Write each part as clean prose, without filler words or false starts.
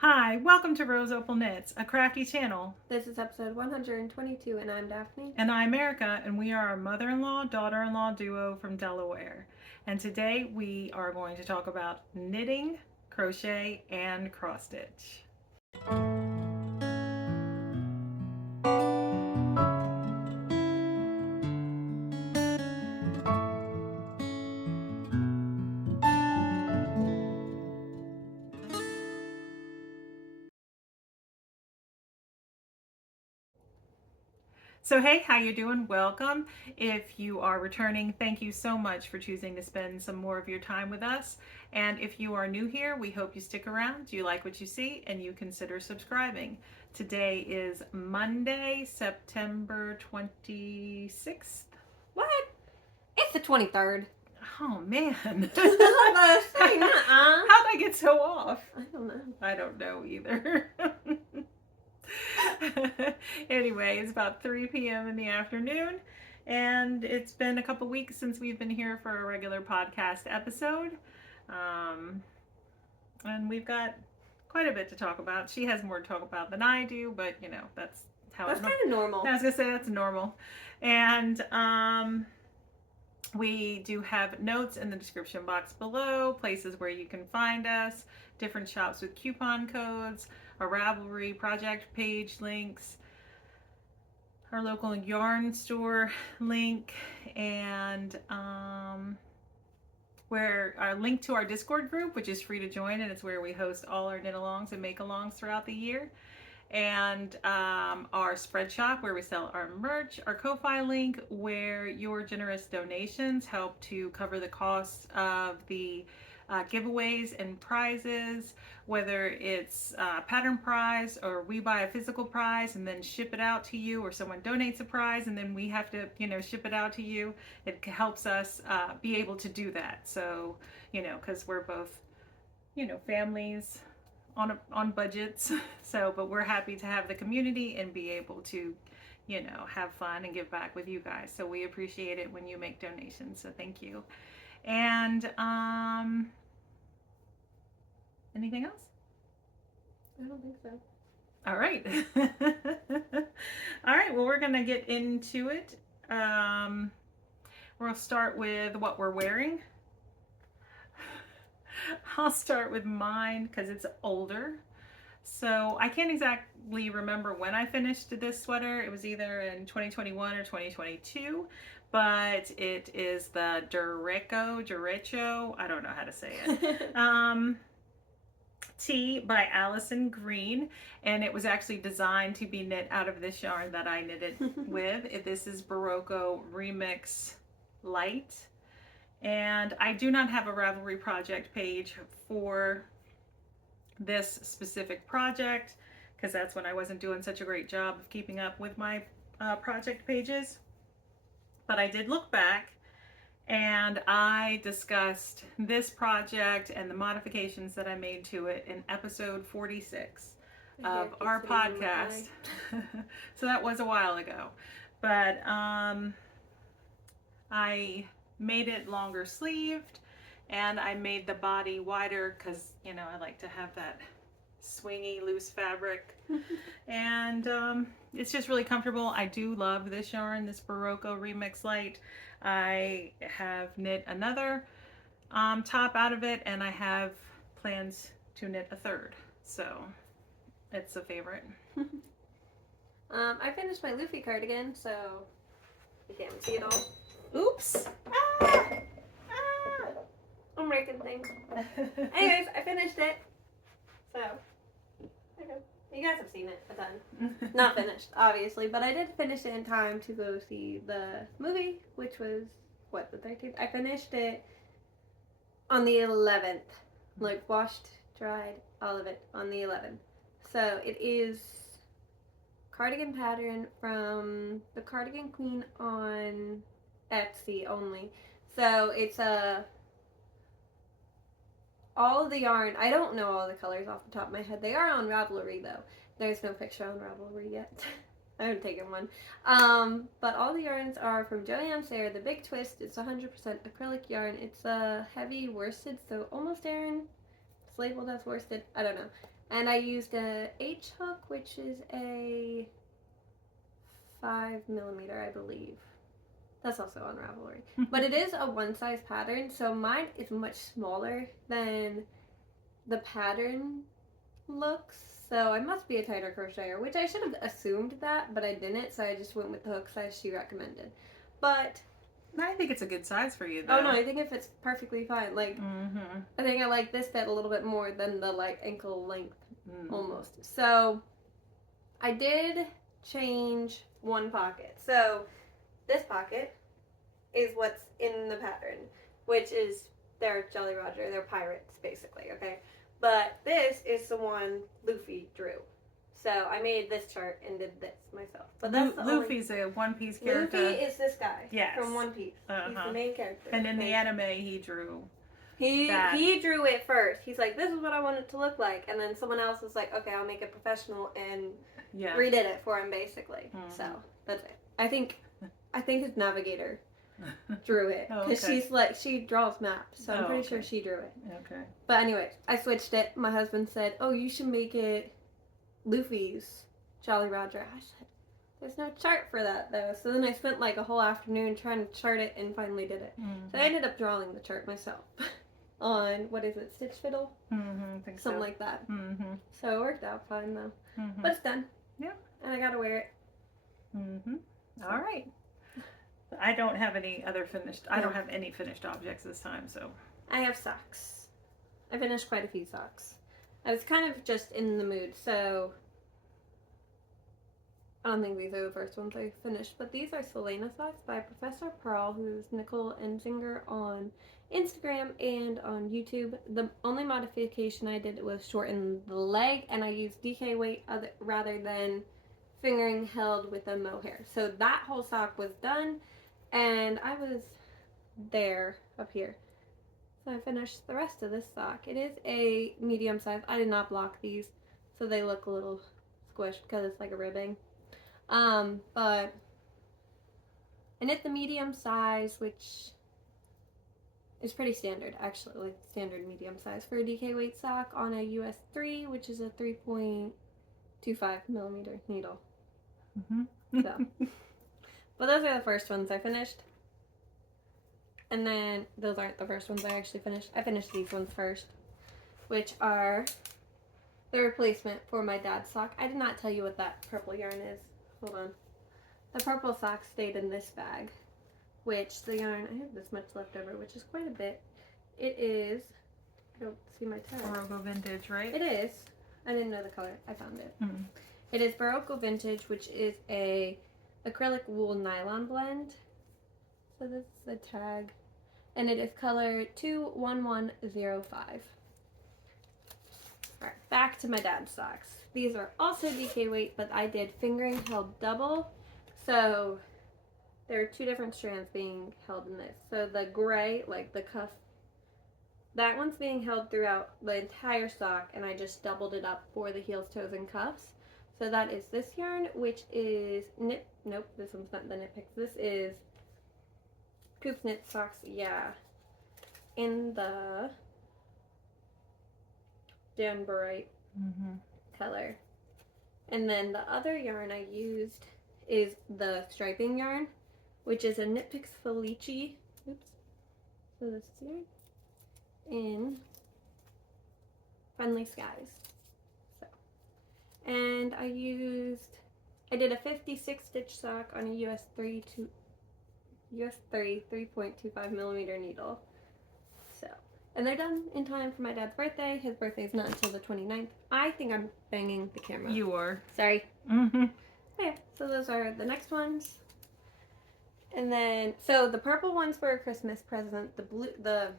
Hi, welcome to Rose Opal Knits, a crafty channel. This is episode 122, and I'm Daphne. And I'm Erica, and we are a mother in law, daughter in law duo from Delaware. And today we are going to talk about knitting, crochet, and cross stitch. So hey, how you doing? Welcome. If you are returning, thank you so much for choosing to spend some more of your time with us. And if you are new here, we hope you stick around, you like what you see, and you consider subscribing. Today is Monday, September 26th. What? It's the 23rd. Oh man. I was saying, How'd I get so off? I don't know. I don't know either. Anyway, it's about 3 p.m. in the afternoon, and it's been a couple weeks since we've been here for a regular podcast episode. And we've got quite a bit to talk about. She has more to talk about than I do, but you know, that's how That's kind of normal. I was gonna say that's normal. And we do have notes in the description box below, places where you can find us, different shops with coupon codes, a Ravelry project page links, our local yarn store link, and where our link to our Discord group, which is free to join, and it's where we host all our knit alongs and make alongs throughout the year. And our spread shop where we sell our merch, our Ko-Fi link where your generous donations help to cover the costs of the giveaways and prizes, whether it's a pattern prize or we buy a physical prize and then ship it out to you, or someone donates a prize and then we have to, ship it out to you. It helps us be able to do that. So, because we're both, families on budgets. So, but we're happy to have the community and be able to, have fun and give back with you guys. So we appreciate it when you make donations. So thank you. And anything else? I don't think so. All right. All right. Well, we're gonna get into it. We'll start with what we're wearing. I'll start with mine because it's older. So I can't exactly remember when I finished this sweater. It was either in 2021 or 2022, but it is the Derecho, I don't know how to say it. Tee by Allison Green, and it was actually designed to be knit out of this yarn that I knitted with. This is Barocco Remix Light. And I do not have a Ravelry project page for this specific project because that's when I wasn't doing such a great job of keeping up with my project pages. But I did look back and I discussed this project and the modifications that I made to it in episode 46 of our podcast. So that was a while ago. But I made it longer sleeved, and I made the body wider because I like to have that swingy loose fabric. And it's just really comfortable. I do love this yarn, this Barocco Remix Light. I have knit another top out of it, and I have plans to knit a third, so it's a favorite. I finished my Luffy cardigan, so you can't see it all. Oops. I'm breaking things. Anyways, I finished it. So, you guys have seen it a ton. Not finished, obviously, but I did finish it in time to go see the movie, which was, the 13th? I finished it on the 11th. Like, washed, dried, all of it on the 11th. So, it is cardigan pattern from the Cardigan Queen on Etsy only. So it's all of the yarn. I don't know all the colors off the top of my head. They are on Ravelry though. There's no picture on Ravelry yet. I haven't taken one. But all the yarns are from Joanne Sayre. The Big Twist. It's 100% acrylic yarn. It's a heavy worsted, so almost Aran. labeled as worsted. I don't know. And I used a H hook, which is a 5mm, I believe. That's also on Ravelry. But it is a one size pattern, so mine is much smaller than the pattern looks. So I must be a tighter crocheter, which I should have assumed that, but I didn't, so I just went with the hook size she recommended. But I think it's a good size for you, though. oh no, I think it fits perfectly fine. Like, I think I like this fit a little bit more than the like ankle length almost. So I did change one pocket. So this pocket is what's in the pattern, which is their Jolly Roger, they're pirates basically, okay? But this is the one Luffy drew. So I made this chart and did this myself. But that's Luffy's a one-piece character. Luffy is this guy from One Piece. He's the main character. And in the anime, he drew He drew it first. He's like, this is what I want it to look like. And then someone else was like, okay, I'll make it professional and redid it for him basically. So that's it. I think his navigator drew it because she draws maps, so I'm pretty sure she drew it. Okay. But anyways, I switched it. My husband said, "Oh, you should make it Luffy's Jolly Roger." I said, "There's no chart for that though." So then I spent like a whole afternoon trying to chart it and finally did it. So I ended up drawing the chart myself on what is it, Stitch Fiddle? I think something like that. So it worked out fine though. But it's done. Yeah. And I gotta wear it. All right. I don't have any other finished. I don't have any finished objects this time, so. I have socks. I finished quite a few socks. I was kind of just in the mood, so I don't think these are the first ones I finished, but these are Selena Socks by Professor Pearl, who's Nicole Enzinger on Instagram and on YouTube. The only modification I did was shorten the leg, and I used DK weight rather than fingering held with a mohair. So that whole sock was done, and I was there up here. So I finished the rest of this sock. It is a medium size. I did not block these, so they look a little squished because it's like a ribbing. But I knit the medium size, which is pretty standard, actually, like standard medium size for a DK weight sock on a US 3, which is a 3.25mm needle. So, but those are the first ones I finished. And then those aren't the first ones I actually finished. I finished these ones first, which are the replacement for my dad's sock. I did not tell you what that purple yarn is. Hold on. The purple sock stayed in this bag, which the yarn, I have this much left over, which is quite a bit. It is, I don't see my tag. Barocco Vintage, right? It is. I didn't know the color. I found it. It is Barocco Vintage, which is a acrylic wool nylon blend. So this is the tag. And it is color 21105. Alright, back to my dad's socks. These are also DK weight, but I did fingering held double. So there are two different strands being held in this. So the gray, like the cuff, that one's being held throughout the entire sock, and I just doubled it up for the heels, toes, and cuffs. So that is this yarn, which is knit. Nope, this one's not the knit picks. This is Coops Knit Socks, yeah, in the Danburite color. And then the other yarn I used is the striping yarn, which is a Knit Picks Felici. Oops. So this is yarn in Friendly Skies. So, and I did a 56 stitch sock on a US 3 3.25mm needle. So, and they're done in time for my dad's birthday. His birthday is not until the 29th. I think I'm banging the camera. You are. Sorry. Okay, so those are the next ones. And then, so the purple ones were a Christmas present. The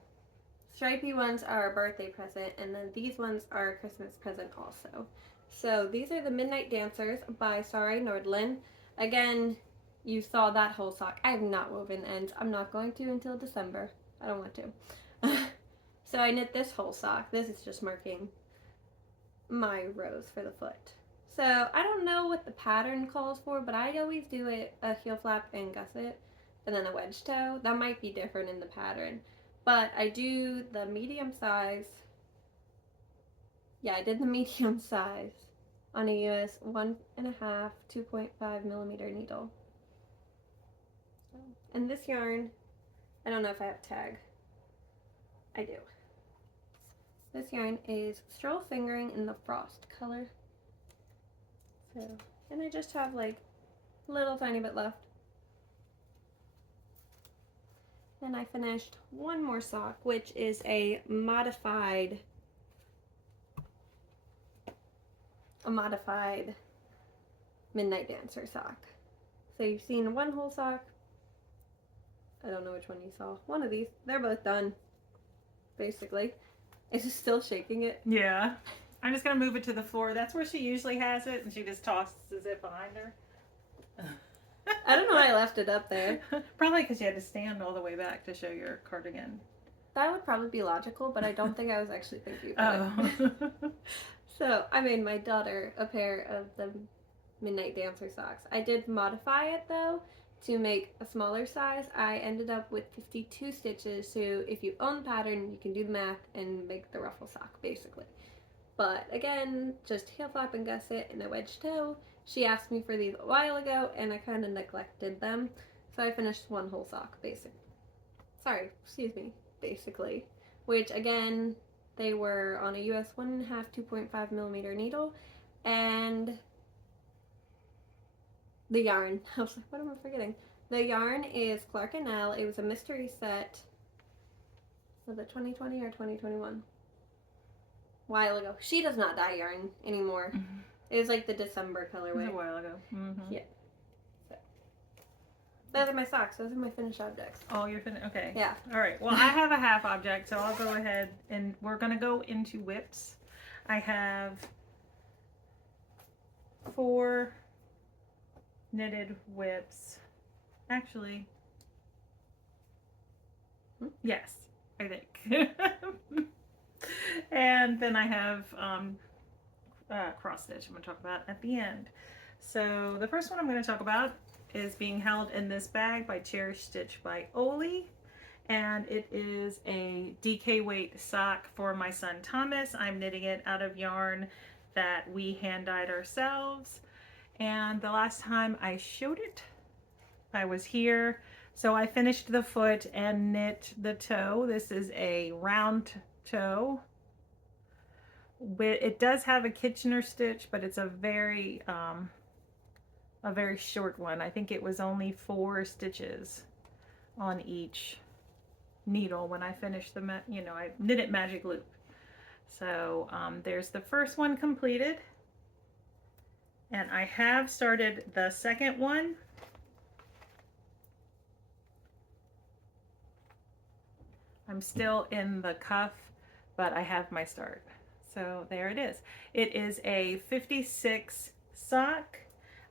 stripy ones are a birthday present, and then these ones are a Christmas present also. So these are the Midnight Dancers by Sari Nordlund. Again, you saw that whole sock. I have not woven ends. I'm not going to until December. I don't want to. So I knit this whole sock. This is just marking my rows for the foot. So I don't know what the pattern calls for, but I always do it a heel flap and gusset, and then a wedge toe. That might be different in the pattern. But I do the medium size yeah, I did the medium size on a US 1.5, 2.5 millimeter needle. And this yarn, I don't know if I have a tag. I do. This yarn is Stroll Fingering in the Frost color. So, and I just have like a little tiny bit left. Then I finished one more sock, which is a modified Midnight Dancer sock. So you've seen one whole sock. I don't know which one you saw. One of these. They're both done, basically. Is it still shaking it? Yeah. I'm just going to move it to the floor. That's where she usually has it, and she just tosses it behind her. I don't know why I left it up there. Probably because you had to stand all the way back to show your cardigan. That would probably be logical, but I don't think I was actually thinking about it. So I made my daughter a pair of the Midnight Dancer socks. I did modify it though to make a smaller size. I ended up with 52 stitches, so if you own the pattern, you can do the math and make the ruffle sock basically. But again, just heel flap and gusset and a wedge toe. She asked me for these a while ago and I kind of neglected them. So I finished one whole sock basically. Which again, they were on a US 1.5, 2.5 millimeter needle. And the yarn, I was like, what am I forgetting? The yarn is Clark & L. It was a mystery set. Was it 2020 or 2021? While ago. She does not dye yarn anymore. Mm-hmm. It was like the December colorway. It was a while ago. Mm-hmm. Yeah. So. Those are my socks. Those are my finished objects. Oh, you're finished? Okay. Yeah. All right. Well, I have a half object, so I'll go ahead and we're going to go into WIPs. I have 4 knitted WIPs. Actually, yes, I think. And then I have cross stitch I'm going to talk about at the end. So the first one I'm going to talk about is being held in this bag by Cherish Stitch by Opal, and it is a DK weight sock for my son Thomas. I'm knitting it out of yarn that we hand dyed ourselves, and the last time I showed it I was here, so I finished the foot and knit the toe. This is a round toe. It does have a Kitchener stitch, but it's a very short one. I think it was only 4 stitches on each needle when I finished the, I knit it magic loop. So there's the first one completed, and I have started the second one. I'm still in the cuff, but I have my start. So there it is. It is a 56 sock.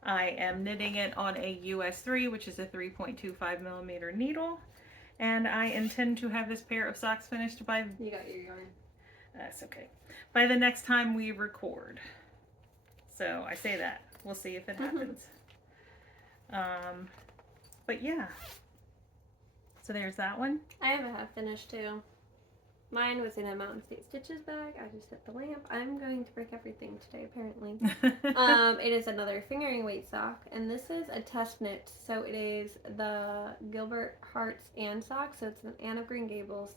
I am knitting it on a US 3, which is a 3.25 millimeter needle. And I intend to have this pair of socks finished by... You got your yarn. That's okay. By the next time we record. So I say that. We'll see if it happens. But yeah. So there's that one. I have a half finished too. Mine was in a Mountain State Stitches bag. I just hit the lamp. I'm going to break everything today, apparently. It is another fingering weight sock, and this is a test knit. So it is the Gilbert Hearts and sock. So it's an Anne of Green Gables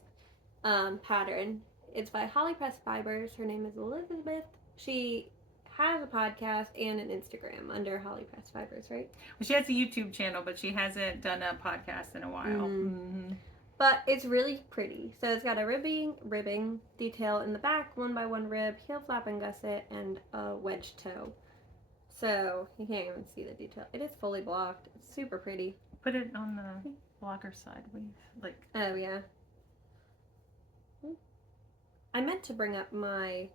pattern. It's by Holly Press Fibers. Her name is Elizabeth. She has a podcast and an Instagram under Holly Press Fibers, right? Well, she has a YouTube channel, but she hasn't done a podcast in a while. Mm-hmm. But it's really pretty. So it's got a ribbing detail in the back, 1x1 rib, heel flap and gusset, and a wedge toe. So you can't even see the detail. It is fully blocked. It's super pretty. Put it on the blocker sideways, like. Oh yeah. I meant to bring up my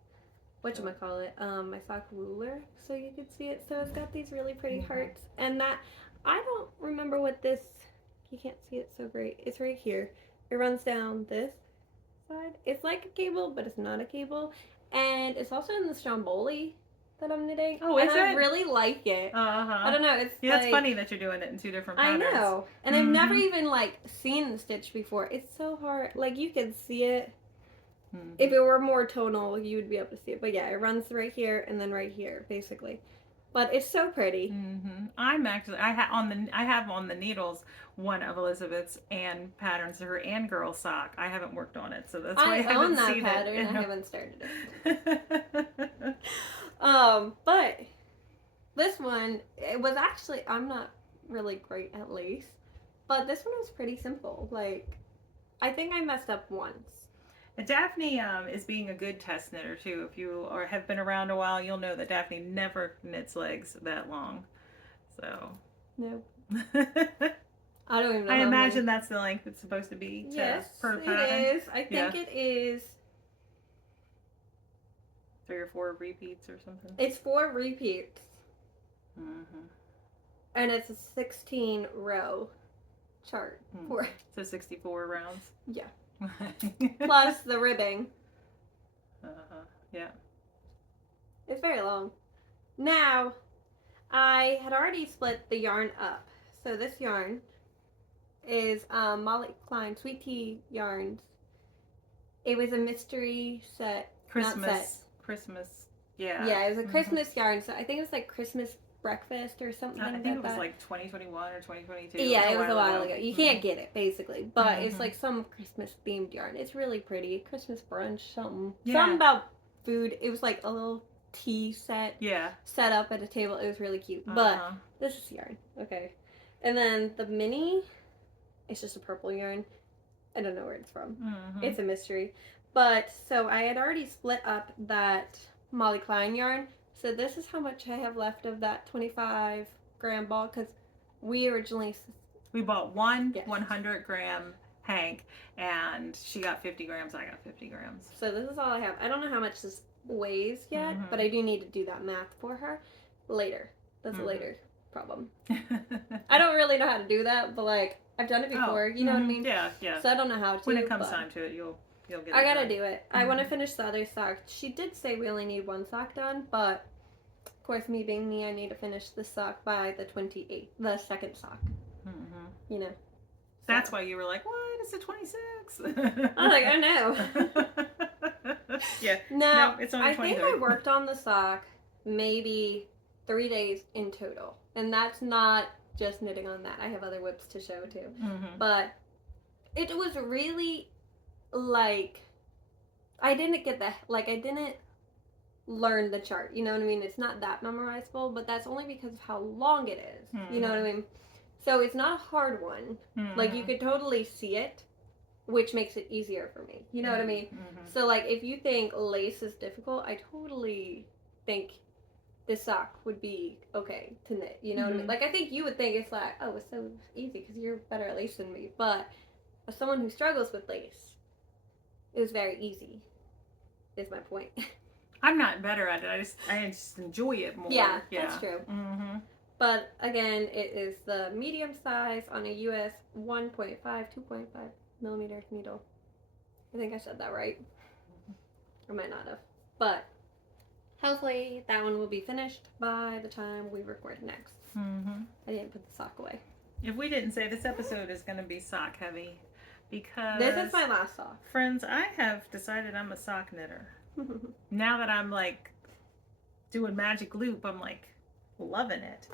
whatchamacallit, my sock ruler so you could see it. So it's got these really pretty hearts, and that I don't remember what this. You can't see it so great. It's right here. It runs down this side. It's like a cable, but it's not a cable. And it's also in the Stromboli that I'm knitting. Oh, is and it? I really like it. I don't know. It's yeah, it's funny that you're doing it in 2 different patterns. I know. And I've never even like seen the stitch before. It's so hard. Like you can see it, If it were more tonal, you would be able to see it. But yeah, it runs right here and then right here, basically. But it's so pretty. I'm actually I have on the needles one of Elizabeth's and patterns of her and girl sock. I haven't worked on it, so that's why I haven't seen pattern. it. I haven't started it. But this one, it was actually, I'm not really great at lace, but this one was pretty simple. Like, I think I messed up once. Daphne is being a good test knitter too. If you have been around a while, you'll know that Daphne never knits legs that long. So. Nope. I don't even know. I imagine that's the length it's supposed to be. Per pattern. It is. I think it is. 3 or 4 repeats or something. It's 4 repeats. And it's a 16 row chart. So 64 rounds. Yeah. Plus the ribbing. Yeah. It's very long. Now, I had already split the yarn up. So this yarn is Molly Klein Sweet Tea yarns. It was a mystery set. Christmas. Yeah. Yeah, it was a Christmas yarn. So I think it was like Christmas breakfast or something like that. I think it was like 2021 or 2022. Yeah, it was a while ago. You can't get it, basically. But it's like some Christmas themed yarn. It's really pretty. Christmas brunch, something. Yeah. Something about food. It was like a little tea set. Yeah. Set up at a table. It was really cute. But this is yarn. Okay. And then the mini, it's just a purple yarn. I don't know where it's from. It's a mystery. But, so I had already split up that Molly Klein yarn. So this is how much I have left of that 25-gram ball, because we originally... We bought one 100-gram hank, and she got 50 grams, I got 50 grams. So this is all I have. I don't know how much this weighs yet, but I do need to do that math for her later. That's a later problem. I don't really know how to do that, but like, I've done it before, you know what I mean? Yeah, yeah. So I don't know how to. When it comes time to it, you'll get it I gotta do it. I want to finish the other sock. She did say we only need 1 sock done, but of course, me being me, I need to finish the sock by the 28th, the second sock. You know. That's why you were like, what? It's a 26. I was like, I know. Yeah. No, it's only 23. I think I worked on the sock maybe 3 days in total. And that's not just knitting on that. I have other WIPs to show too. But it was really like, I didn't get the, like, I didn't learn the chart. You know what I mean? It's not that memorizable, but that's only because of how long it is. You know what I mean? So it's not a hard one. Like, you could totally see it, which makes it easier for me. You know what I mean? So, like, if you think lace is difficult, I totally think this sock would be okay to knit. You know what I mean? Like, I think you would think it's like, oh, it's so easy because you're better at lace than me. But as someone who struggles with lace, it was very easy, is my point. I'm not better at it. I just enjoy it more. Yeah, that's true. But again, it is the medium size on a US 1.5, 2.5 millimeter needle. I think I said that right. I might not have. But hopefully that one will be finished by the time we record next. I didn't put the sock away. If we didn't say, this episode is going to be sock heavy because... This is my last sock. Friends, I have decided I'm a sock knitter. Now that I'm like doing magic loop, I'm like loving it.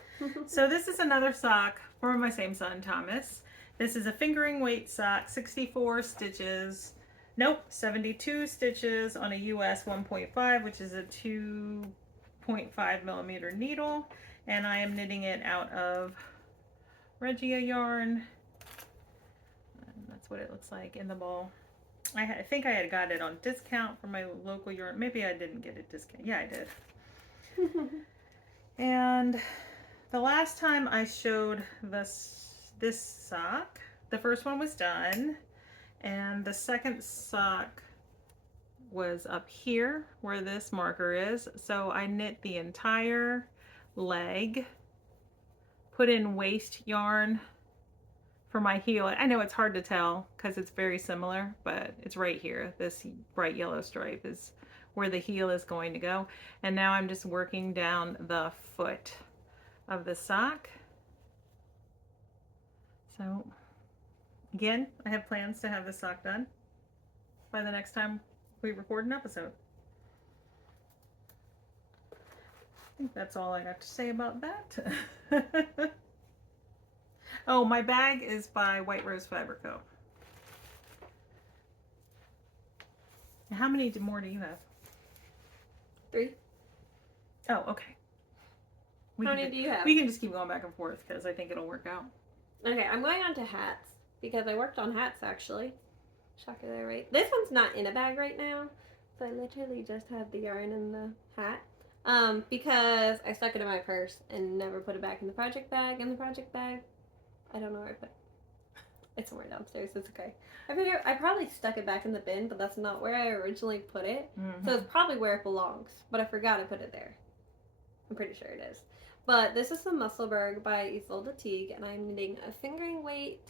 So this is another sock for my same son, Thomas. This is a fingering weight sock, 64 stitches. Nope, 72 stitches on a US 1.5, which is a 2.5 millimeter needle. And I am knitting it out of Regia yarn. And that's what it looks like in the ball. I think I had got it on discount from my local yarn. Maybe I didn't get it discount. Yeah, I did. And the last time I showed this sock, the first one was done, and the second sock was up here where this marker is. So I knit the entire leg, put in waste yarn for my heel. I know it's hard to tell because it's very similar, but it's right here. This bright yellow stripe is where the heel is going to go. And now I'm just working down the foot of the sock. So again, I have plans to have the sock done by the next time we record an episode. I think that's all I got to say about that. Oh, my bag is by White Rose Fabric Co. How many more do you have? 3. Oh, okay. How many do you have? We can just keep going back and forth because I think it'll work out. Okay, I'm going on to hats because I worked on hats actually. Shocker there, right? This one's not in a bag right now, so I literally just have the yarn in the hat. Because I stuck it in my purse and never put it back in the project bag. In the project bag, I don't know where I put it. It's somewhere downstairs. It's okay. I probably stuck it back in the bin, but that's not where I originally put it. Mm-hmm. So it's probably where it belongs, but I forgot I put it there. I'm pretty sure it is. But this is the Musselburgh by Isolde Teague, and I'm knitting a fingering weight,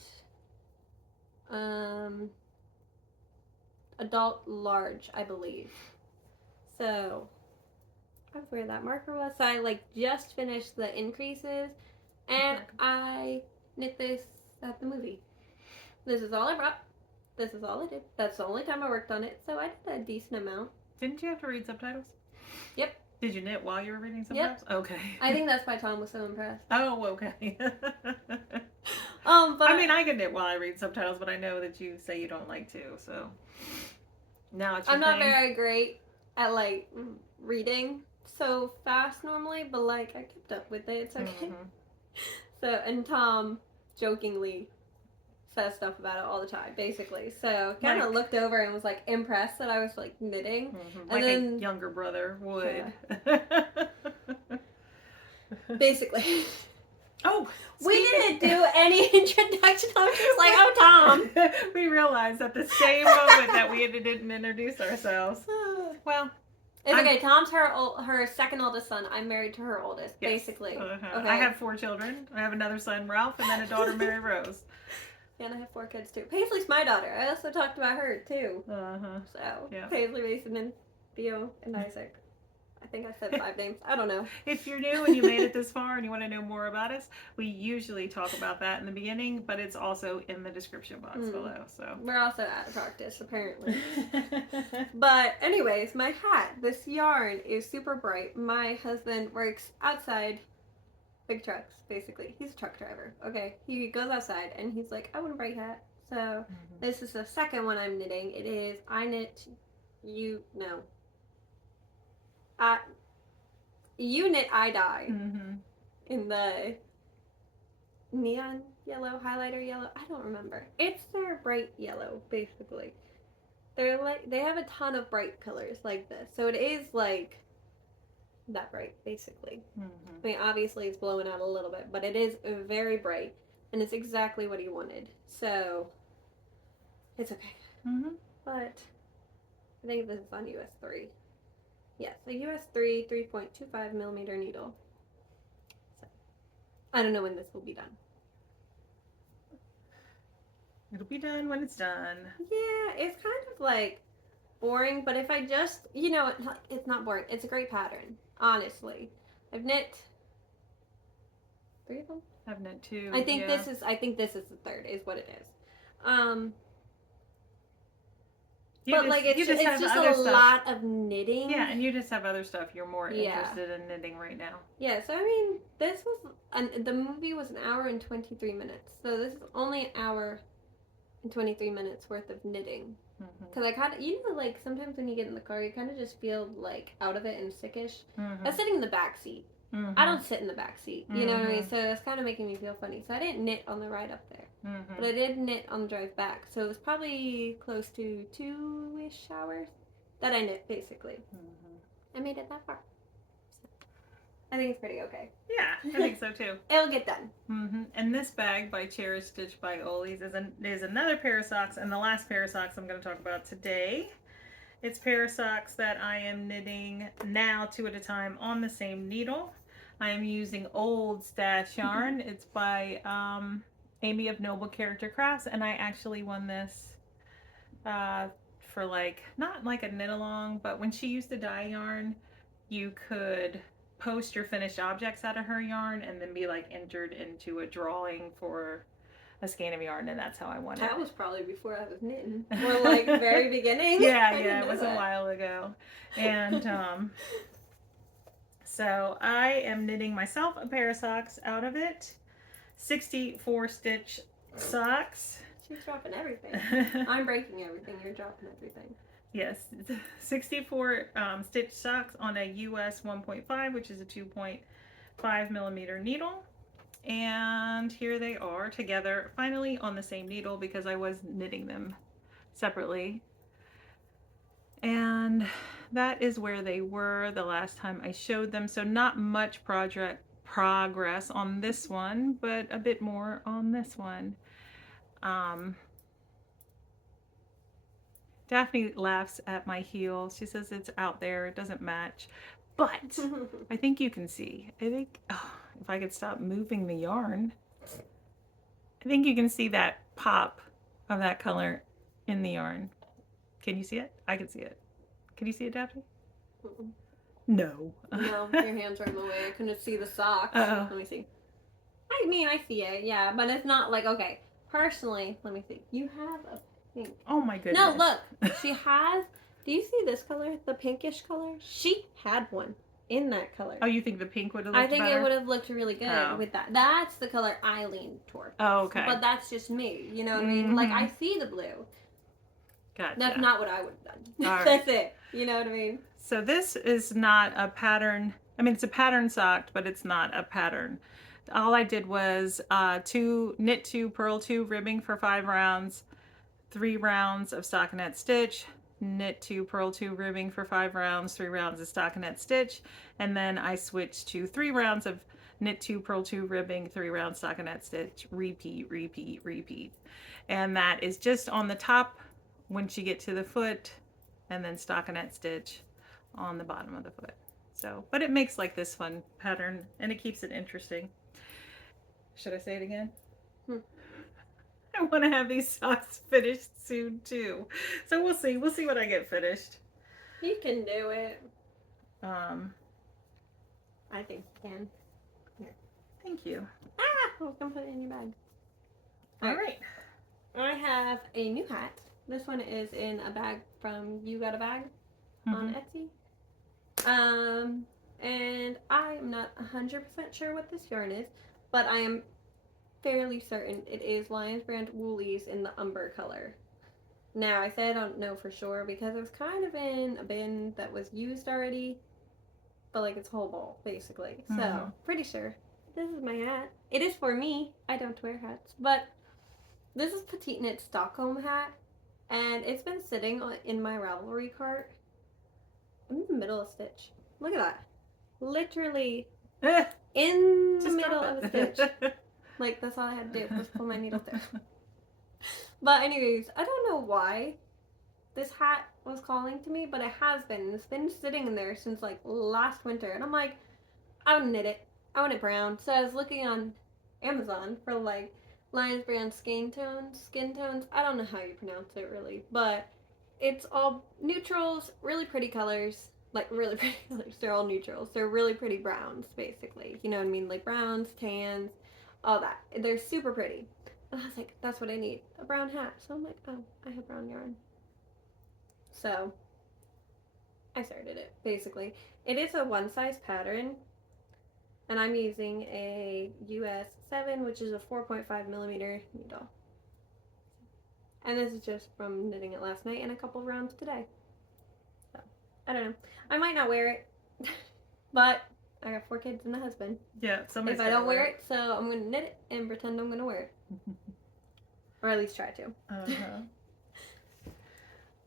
adult large, I believe. So that's where that marker was. So I just finished the increases, and I knit this at the movie. This is all I brought. This is all I did. That's the only time I worked on it, so I did a decent amount. Didn't you have to read subtitles? Yep. Did you knit while you were reading subtitles? Yep. Okay. I think that's why Tom was so impressed. Oh, okay. But I mean, I can knit while I read subtitles, but I know that you say you don't like to, so now it's your I'm not thing. very great at reading so fast normally, but I kept up with it. It's okay. Mm-hmm. So, and Tom jokingly says stuff about it all the time, basically. So kind of looked over and was impressed that I was knitting. Mm-hmm. And then, a younger brother would. Yeah. Basically. Oh, we didn't do any introduction. I was just like, oh, Tom. We realized at the same moment that we didn't introduce ourselves. Well, it's okay. Tom's her second oldest son. I'm married to her oldest, yes. Basically. Uh-huh. Okay. I have 4 children. I have another son, Ralph, and then a daughter, Mary Rose. And I have 4 kids too. Paisley's my daughter. I also talked about her too. Uh-huh. So yeah. Paisley, Mason, and Theo, and Isaac. I think I said 5 names. I don't know. If you're new and you made it this far and you want to know more about us, we usually talk about that in the beginning, but it's also in the description box below. So we're also out of practice, apparently. But anyways, my hat. This yarn is super bright. My husband works outside big trucks, basically. He's a truck driver. Okay, he goes outside and he's like, I want a bright hat. So this is the second one I'm knitting. It is You Knit I Die in the neon yellow, highlighter yellow. I don't remember. It's their bright yellow, basically. They have a ton of bright colors like this, so it is that bright, basically. I mean, obviously it's blowing out a little bit, but it is very bright, and it's exactly what he wanted. So it's okay. But I think this is on US 3. Yes, a US 3 3.25 millimeter needle. So I don't know when this will be done. It'll be done when it's done. Yeah, it's kind of boring, but if I just, it's not boring. It's a great pattern, honestly. I've knit 3 of them. I've knit 2. I think this is the third, is what it is. It's just a lot of knitting. Yeah, and you just have other stuff you're more interested in knitting right now. Yeah, so I mean, the movie was 1 hour and 23 minutes. So this is only 1 hour and 23 minutes worth of knitting. Because I kind of, sometimes when you get in the car, you kind of just feel, out of it and sickish. I was sitting in the back seat. I don't sit in the back seat, you know what I mean? So it's kind of making me feel funny. So I didn't knit on the ride up there. But I did knit on the drive back. So it was probably close to 2-ish hours that I knit, basically. I made it that far. So I think it's pretty okay. Yeah, I think so too. It'll get done. And this bag by Cherish Stitch by Ollie's is another pair of socks, and the last pair of socks I'm going to talk about today. It's a pair of socks that I am knitting now 2 at a time on the same needle. I am using old stash yarn. It's by Amy of Noble Character Crafts, and I actually won this for not like a knit along, but when she used to dye yarn, you could post your finished objects out of her yarn and then be entered into a drawing for a skein of yarn, and that's how I won it. That was probably before I was knitting. Or like very beginning. Yeah, it was a while ago. And so I am knitting myself a pair of socks out of it. 64 stitch socks. She's dropping everything. I'm breaking everything. You're dropping everything. Yes, 64 stitch socks on a US 1.5, which is a 2.5 millimeter needle. And here they are together, finally on the same needle, because I was knitting them separately. And that is where they were the last time I showed them. So not much progress on this one, but a bit more on this one. Daphne laughs at my heel. She says it's out there, it doesn't match. But I think you can see. I think, if I could stop moving the yarn, I think you can see that pop of that color in the yarn. Can you see it? I can see it. Can you see it, Daphne? No. No, your hands are in the way. I couldn't see the socks. Uh-oh. Let me see. I mean, I see it, yeah, but it's not like, okay, personally, let me see. You have a pink. Oh my goodness. No, look, she has, do you see this color? The pinkish color? She had one in that color. Oh, you think the pink would have looked better? I think it would have looked really good with that. That's the color I lean toward. Oh, okay. But that's just me, you know what I mean? Like, I see the blue. Gotcha. That's not what I would have done. All right. That's it. You know what I mean? So this is not a pattern. I mean, it's a pattern sock, but it's not a pattern. All I did was knit 2, purl 2, ribbing for 5 rounds, 3 rounds of stockinette stitch, knit 2, purl 2, ribbing for 5 rounds, 3 rounds of stockinette stitch, and then I switched to 3 rounds of knit 2, purl 2, ribbing, 3 rounds stockinette stitch, repeat, repeat, repeat. And that is just on the top once you get to the foot, and then stockinette stitch on the bottom of the foot. So, but it makes like this fun pattern, and it keeps it interesting. Should I say it again? I want to have these socks finished soon too. So we'll see. We'll see what I get finished. You can do it. I think you can. Here. Thank you. I was gonna put it in your bag. All right. I have a new hat. This one is in a bag from You Got a Bag on Etsy. And I am not 100% sure what this yarn is, but I am fairly certain it is Lions Brand Woolies in the umber color. Now, I say I don't know for sure because it was kind of in a bin that was used already, but like it's whole bowl, basically. So, pretty sure this is my hat. It is for me. I don't wear hats, but this is Petite Knit Stockholm hat, and it's been sitting in my Ravelry cart. I'm in the middle of a stitch. Look at that. Literally in the middle of a stitch. Like, that's all I had to do was pull my needle through. But anyways, I don't know why this hat was calling to me, but it has been. It's been sitting in there since like last winter. And I'm like, I would knit it. I want it brown. So I was looking on Amazon for like Lions Brand skin tones. I don't know how you pronounce it really, but it's all neutrals, really pretty colors. Like really pretty colors. They're all neutrals. They're really pretty browns, basically. You know what I mean? Like browns, tans, all that. They're super pretty. And I was like, that's what I need. A brown hat. So I'm like, oh, I have brown yarn. So I started it, basically. It is a one size pattern. And I'm using a US 7, which is a 4.5 millimeter needle. And this is just from knitting it last night and a couple of rounds today. So, I don't know. I might not wear it, but I got 4 kids and a husband. Yeah, somebody's if I don't wear it, so I'm going to knit it and pretend I'm going to wear it. Or at least try to.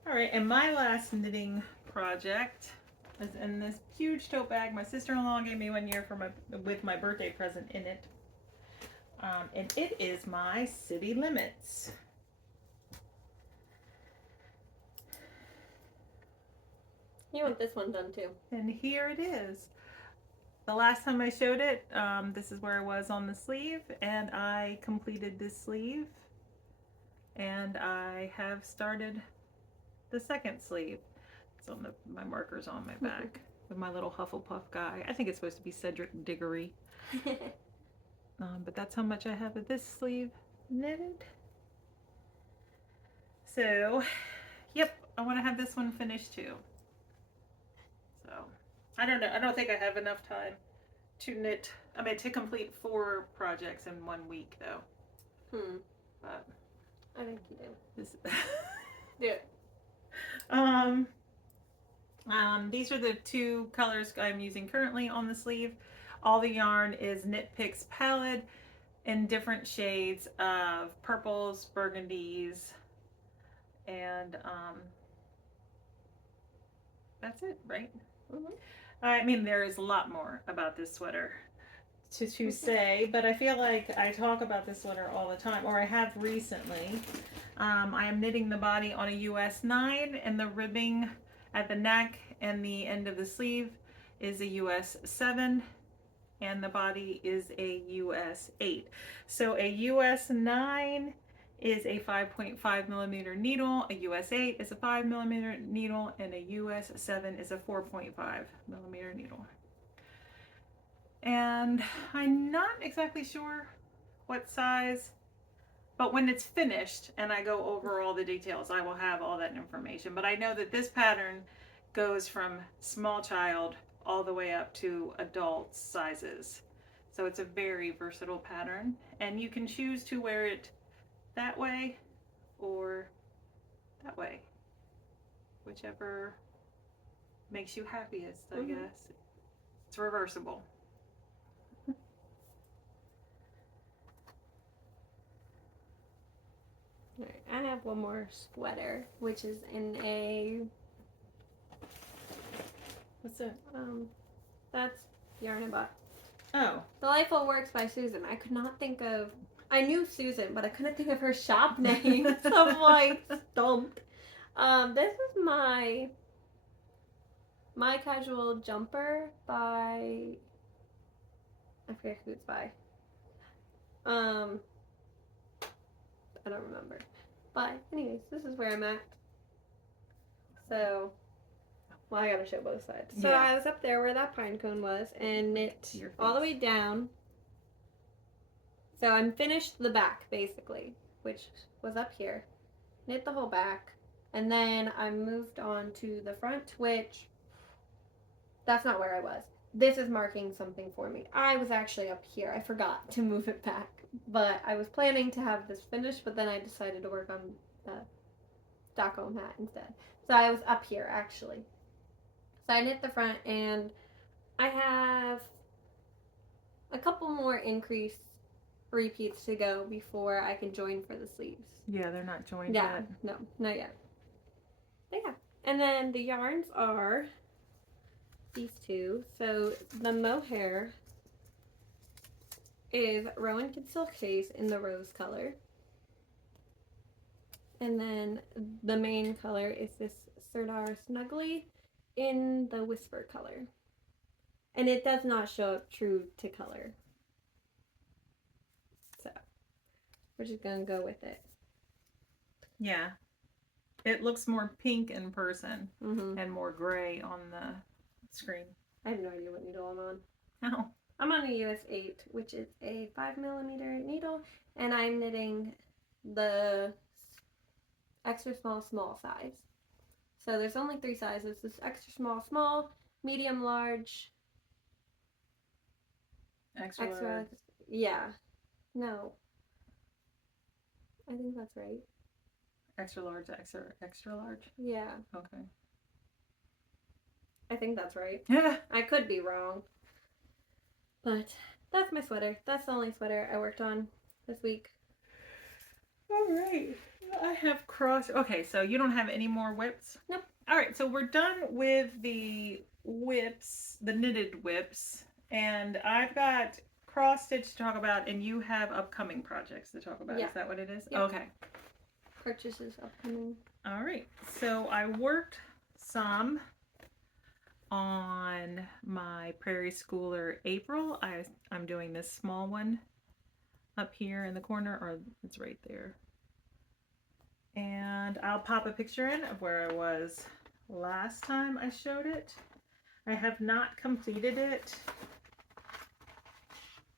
All right, and my last knitting project is in this huge tote bag my sister-in-law gave me one year for with my birthday present in it. And it is my City Limits. You want this one done too. And here it is. The last time I showed it, this is where I was on the sleeve, and I completed this sleeve. And I have started the second sleeve. It's on my markers on my back with my little Hufflepuff guy. I think it's supposed to be Cedric Diggory. But that's how much I have of this sleeve. knitted. So, yep, I want to have this one finished too. So, I don't know. I don't think I have enough time to knit. I mean, to complete 4 projects in 1 week though. But I think you do. this, Yeah. These are the 2 colors I'm using currently on the sleeve. All the yarn is Knit Picks Palette in different shades of purples, burgundies, and that's it, right? Mm-hmm. I mean, there is a lot more about this sweater to say, but I feel like I talk about this sweater all the time, or I have recently. I am knitting the body on a US 9, and the ribbing at the neck and the end of the sleeve is a US 7, and the body is a US 8. So a US 9 is a 5.5 millimeter needle, a US 8 is a 5 millimeter needle, and a US 7 is a 4.5 millimeter needle. And I'm not exactly sure what size, but when it's finished and I go over all the details, I will have all that information. But I know that this pattern goes from small child all the way up to adult sizes. So it's a very versatile pattern, and you can choose to wear it that way or that way, whichever makes you happiest, I guess. It's reversible. All right, I have one more sweater, which is in a. What's it? That's yarn I bought. Oh. Delightful Works by Susan. I could not think of. I knew Susan, but I couldn't think of her shop name. So I'm like stumped. This is my casual jumper by. I forget who it's by. I don't remember. But anyways, this is where I'm at. So, well, I gotta show both sides. So Yeah. I was up there where that pine cone was and knit all the way down. So I'm finished the back basically, which was up here. Knit the whole back, and then I moved on to the front, which that's not where I was. This is marking something for me. I was actually up here. I forgot to move it back. But I was planning to have this finished, but then I decided to work on the Stockholm hat instead. So I was up here, actually. So I knit the front, and I have a couple more increase repeats to go before I can join for the sleeves. Yeah, they're not joined yet. No, not yet. But yeah. And then the yarns are these 2. So the mohair is Rowan Kid Silk Chase in the rose color. And then the main color is this Serdar Snuggly in the Whisper color. And it does not show up true to color. So we're just gonna go with it. Yeah. It looks more pink in person Mm-hmm. and more gray on the screen. I have no idea what needle I'm on. Oh. I'm on a US 8, which is a 5 millimeter needle, and I'm knitting the extra small size. So there's only 3 sizes. This extra small, medium large, Extra large. Yeah. No. I think that's right. Extra large, extra large. Yeah. Okay. I think that's right. Yeah. I could be wrong. But that's my sweater. That's the only sweater I worked on this week. All right. I have Okay, so you don't have any more WIPs? Nope. All right, so we're done with the WIPs, the knitted WIPs, and I've got cross stitch to talk about, and you have upcoming projects to talk about. Yeah. Is that what it is? Yep. Okay. Purchases upcoming. All right. So I worked some on my Prairie Schooler April. I'm doing this small one up here in the corner, or it's right there. And I'll pop a picture in of where I was last time I showed it. I have not completed it,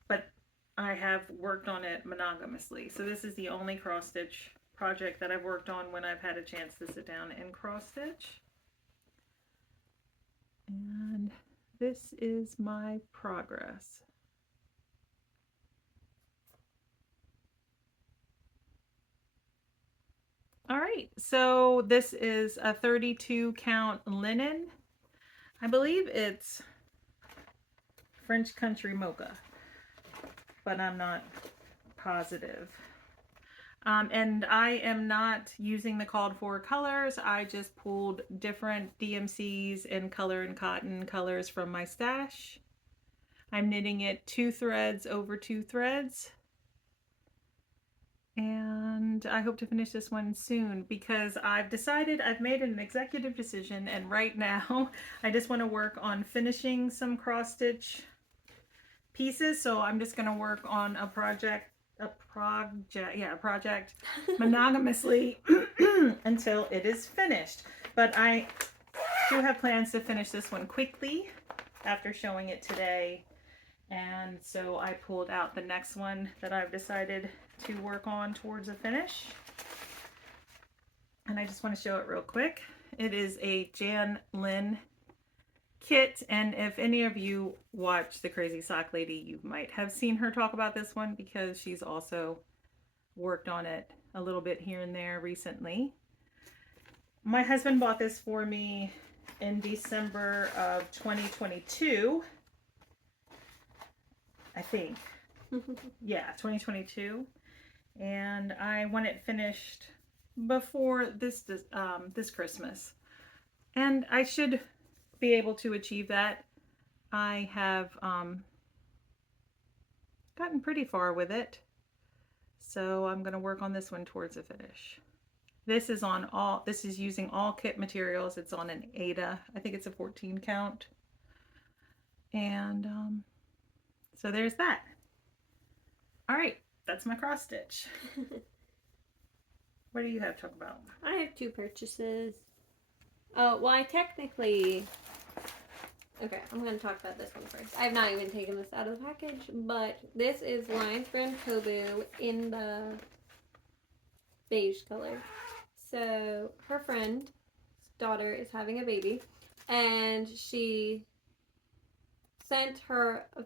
but I have worked on it monogamously. So this is the only cross stitch project that I've worked on when I've had a chance to sit down and cross stitch. And this is my progress. All right, so this is a 32 count linen. I believe it's French Country Mocha, but I'm not positive. And I am not using the called for colors. I just pulled different DMCs and color and cotton colors from my stash. I'm knitting it 2 threads over 2 threads. And I hope to finish this one soon because I've made an executive decision, and right now I just want to work on finishing some cross stitch pieces. So I'm just going to work on a project monogamously until it is finished. But I do have plans to finish this one quickly after showing it today. And so I pulled out the next one that I've decided to work on towards a finish. And I just want to show it real quick. It is a Jan Lynn kit, and if any of you watch The Crazy Sock Lady, you might have seen her talk about this one because she's also worked on it a little bit here and there recently. My husband bought this for me in December of 2022. I think. Yeah, 2022. And I want it finished before this Christmas. And I should be able to achieve that. I have gotten pretty far with it. So I'm going to work on this one towards a finish. This is using all kit materials. It's on an Ada. I think it's a 14 count. And so there's that. All right, that's my cross stitch. What do you have to talk about? I have 2 purchases. Oh, well, okay, I'm going to talk about this one first. I have not even taken this out of the package, but this is Lion's Brand Kobu in the beige color. So her friend's daughter is having a baby, and she sent her a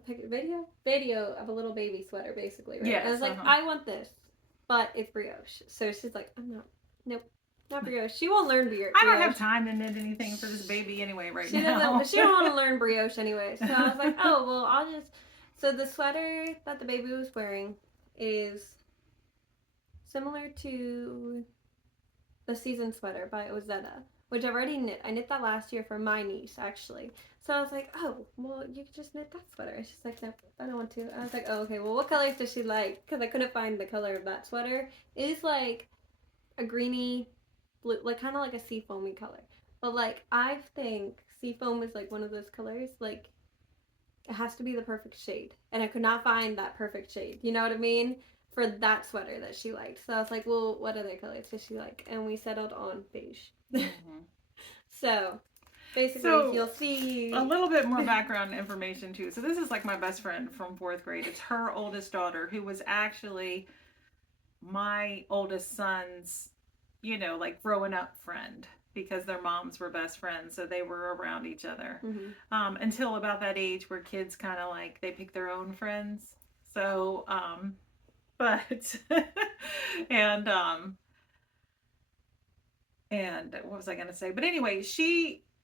video of a little baby sweater, basically, right? Yes, and I was like, I want this, but it's brioche. So she's like, nope, not brioche. She won't learn brioche. I don't have time to knit anything for this baby anyway now. She don't want to learn brioche anyway. So I was like, oh, well, so the sweater that the baby was wearing is similar to the season sweater by Ozetta, which I've already knit. I knit that last year for my niece, actually. So I was like, oh, well, you could just knit that sweater. And she's like, no, I don't want to. I was like, oh, okay, well, what colors does she like? Because I couldn't find the color of that sweater. It is like a greeny blue, like kind of like a seafoamy color. But like, I think seafoam is like one of those colors, like, it has to be the perfect shade. And I could not find that perfect shade. You know what I mean? For that sweater that she liked. So I was like, well, what other colors does she like? And we settled on beige. Mm-hmm. So basically, you'll see a little bit more background information too. So this is like my best friend from 4th grade. It's her oldest daughter, who was actually my oldest son's, like growing up friend, because their moms were best friends, so they were around each other. Mm-hmm. Until about that age where kids kind of like, they pick their own friends. So and what was I going to say? But anyway,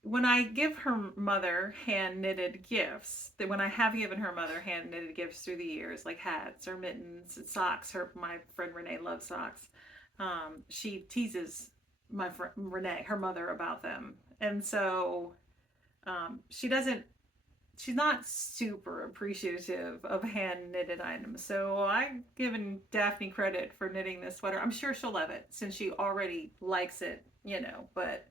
when I give her mother hand knitted gifts, when I have given her mother hand knitted gifts through the years, like hats or mittens, socks, my friend Renee loves socks. She teases my friend Renee, her mother, about them. And so, she's not super appreciative of hand knitted items. So I've given Daphne credit for knitting this sweater. I'm sure she'll love it since she already likes it, but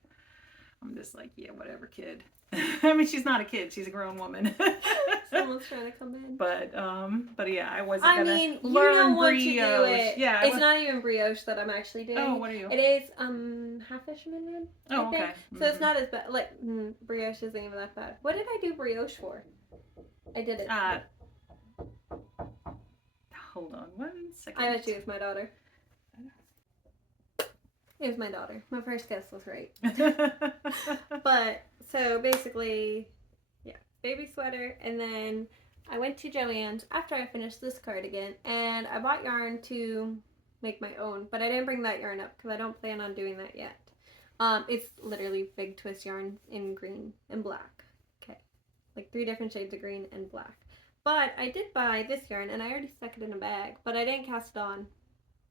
I'm just like, yeah, whatever, kid. I mean, she's not a kid, she's a grown woman. Someone's trying to come in. But yeah, I wasn't gonna learn brioche. You do it. Yeah, it's not even brioche that I'm actually doing. Oh, what are you? It is half fisherman. Oh, okay. So it's not as bad. Like brioche isn't even that bad. What did I do brioche for? I did it. Hold on 1 second. I bet you it's my daughter. It was my daughter. My first guess was right. But, so basically, yeah, baby sweater. And then I went to Joann's after I finished this cardigan. And I bought yarn to make my own. But I didn't bring that yarn up because I don't plan on doing that yet. It's literally big twist yarn in green and black. Okay. Like 3 different shades of green and black. But I did buy this yarn and I already stuck it in a bag. But I didn't cast it on.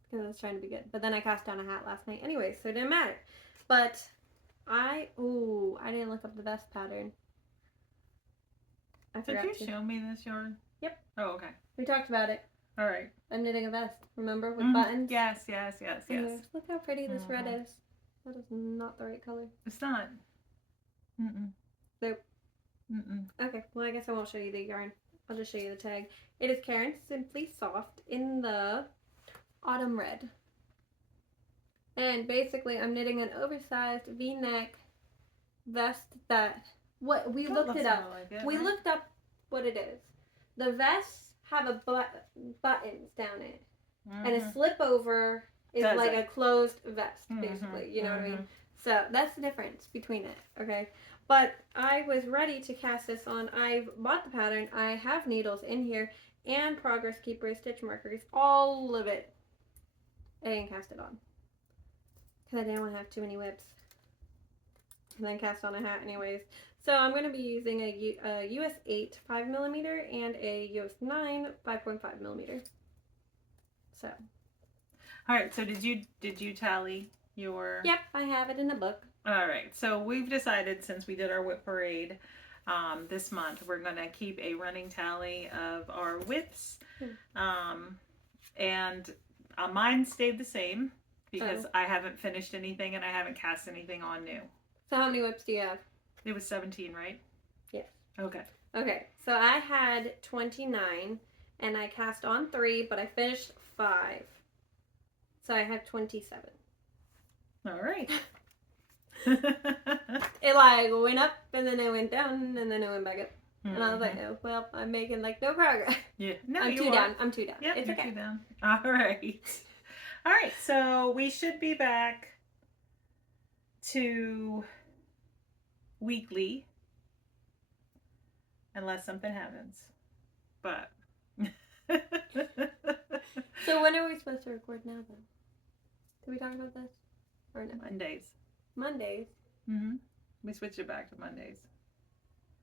Because I was trying to be good. But then I cast on a hat last night anyway, so it didn't matter. But I didn't look up the vest pattern. I forgot Did you show me this yarn? Yep. Oh, okay. We talked about it. All right. I'm knitting a vest, remember, with buttons? Yes. Anyways, look how pretty this red is. That is not the right color. It's not. Mm-mm. Nope. Mm-mm. Okay, well, I guess I won't show you the yarn. I'll just show you the tag. It is Karen Simply Soft in the Autumn Red. And basically I'm knitting an oversized v-neck vest that we looked it up. We looked up what it is. The vests have a buttons down it. And a slip over is like a closed vest, basically. You know what I mean? So that's the difference between it, okay? But I was ready to cast this on. I bought the pattern. I have needles in here and progress keepers, stitch markers, all of it. I didn't cast it on because I didn't want to have too many whips and then cast on a hat anyways. So I'm going to be using a US 8 5mm and a US 9 5.5mm. So. All right. So did you tally your? Yep, I have it in a book. All right. So we've decided, since we did our WIP parade this month, we're going to keep a running tally of our WIPs, and mine stayed the same because I haven't finished anything and I haven't cast anything on new. So how many whips do you have? It was 17, right? Yes. Okay. Okay, so I had 29 and I cast on 3, but I finished 5. So I have 27. All right. It like went up and then it went down and then it went back up. And I was like, oh, well, I'm making like no progress. Yeah. No, I'm too down. I'm too down. Yep, it's you're okay. too down. All right. All right. So we should be back to weekly unless something happens. But. So when are we supposed to record now, then? Did we talk about this? Or no? Mondays. Mondays? Mm-hmm. We switched it back to Mondays.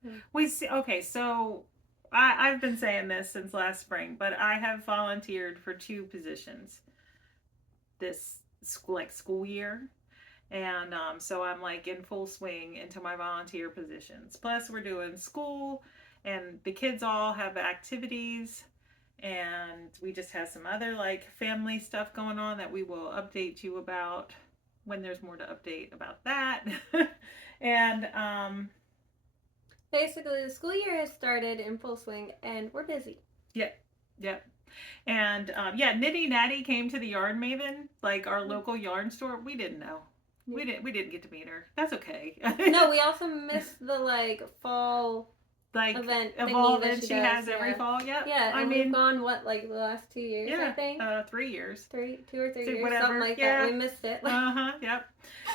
Hmm. We see. Okay, so I've been saying this since last spring, but I have volunteered for 2 positions this school year, and so I'm like in full swing into my volunteer positions. Plus, we're doing school, and the kids all have activities, and we just have some other like family stuff going on that we will update you about when there's more to update about that. And basically the school year has started in full swing and we're busy. Yep. And yeah, Nitty Natty came to the Yarn Maven, like our local yarn store. We didn't know. We didn't get to meet her. That's okay. No, we also missed the like fall event she has every fall. Yep. Yeah, and we've gone like the last 2 years, I think. 3 years. 2 or 3 years, whatever. something like that. We missed it. Yep.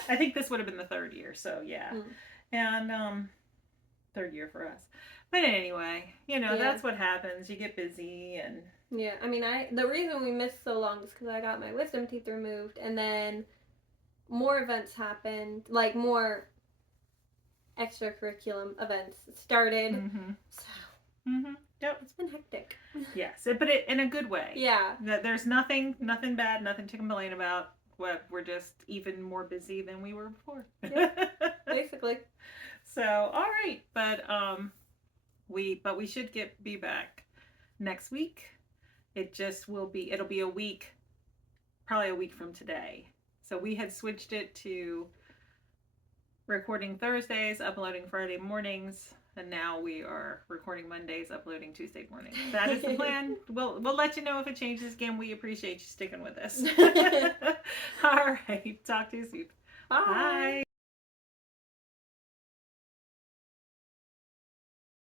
I think this would have been the 3rd year, so yeah. And 3rd year for us. But anyway, that's what happens. You get busy and yeah, I mean, the reason we missed so long is because I got my wisdom teeth removed, and then more events happened, like more extracurriculum events started. So yep, it's been hectic. Yes, but in a good way. Yeah, there's nothing bad, nothing to complain about. We're just even more busy than we were before. Yeah, basically. So all right, but we should be back next week. It'll be a week, probably a week from today. So we had switched it to recording Thursdays, uploading Friday mornings, and now we are recording Mondays, uploading Tuesday mornings. That is the plan. We'll let you know if it changes again. We appreciate you sticking with us. All right. Talk to you soon. Bye. Bye.